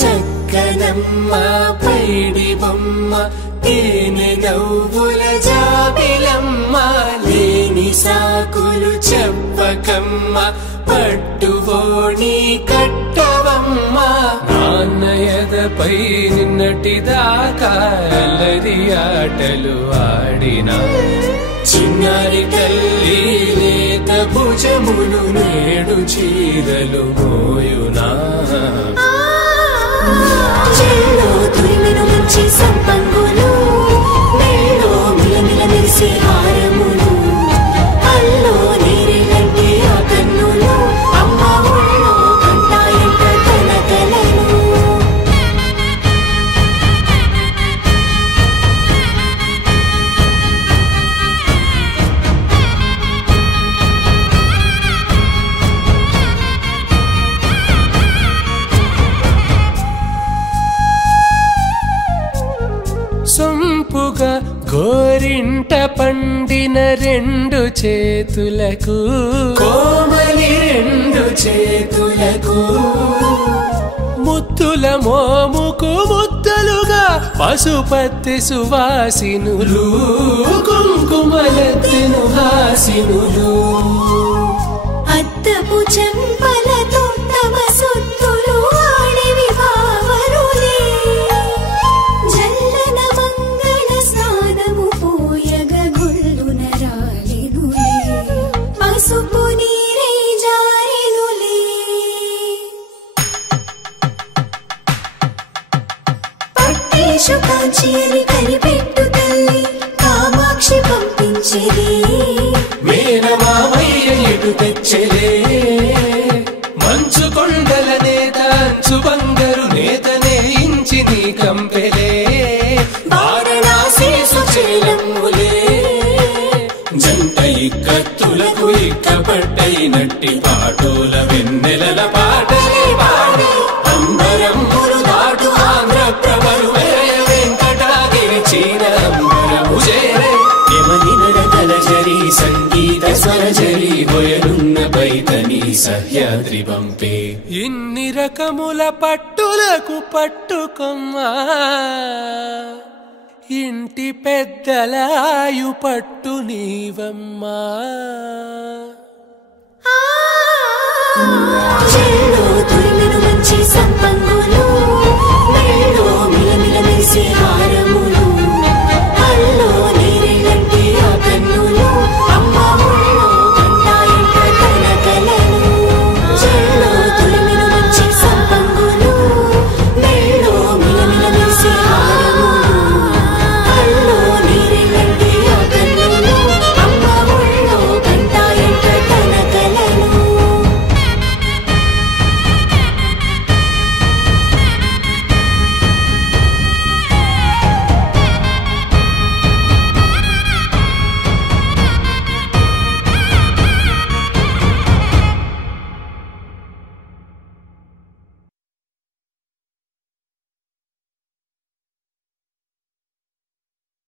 చక్కనమ్మ పైడి బొమ్మ తేనె నవ్వుల జాబిలమ్మ లేని సాకులు చెప్పకమ్మ పట్టువోణి కట్టవమ్మ నాన్నయదపై నిన్నటిదాకా అల్లరి ఆటలు ఆడినా చిన్నారి తల్లి లేత భుజములు నేడు చీరలు మోయునా చెల్లో తురిమిన మంచి సంపంగులు మెల్లో మిలమిల మెరిసే హారములు అల్లో నీరేలంటే ఆ కన్నులు అమ్మ ఒళ్ళో కంటాయంట కలకలను సొంపుగా గోరింట పండిన రెండు చేతులకు కోమలి రెండు చేతులకు ముత్తుల మోముకు ముద్దలుగా పసుపత్తి సువాసినులు కుంకుమలెత్తిను హాసినులు అద్దపు చెంపలతో తమ సొత్తులు ఆడివి భావరులే జల్లన మంగళ స్నానము పోయగ గుల్లున రాలినులే పసుపు నీరై జారినులే పట్టేశు కాంచేరి కనిపెట్టు తల్లి కామాక్షి పంపించేది మేనమామయ్య ఎటు తెచ్చలే మంచు కొండల నేత అంచు బంగారు నేతనే ఇంచి నీ కంపెలే వారణాసి సుచేలమ్ములే జంట ఇక్కత్తులకు ఇక్కపట్టైనట్టి పాటోల వెన్నెలల పాటలే పాడే అంబరమ్ములు దాటు ఆంధ్ర ప్రభలు వెంకటాగిరి చీన అంబరము చేరే యమనినడతలజరి సంగీత స్వరజరి హొయలున్న పైతని సహ్యాద్రి పంపే ఇన్ని రకముల పట్టులకు పట్టుకొమ్మా ఇంటి పెద్దలాయు పట్టు నీవమ్మా చెల్లో తురిమిన మంచి సంపంగులు మెల్లో మిలమిల మెరిసే హార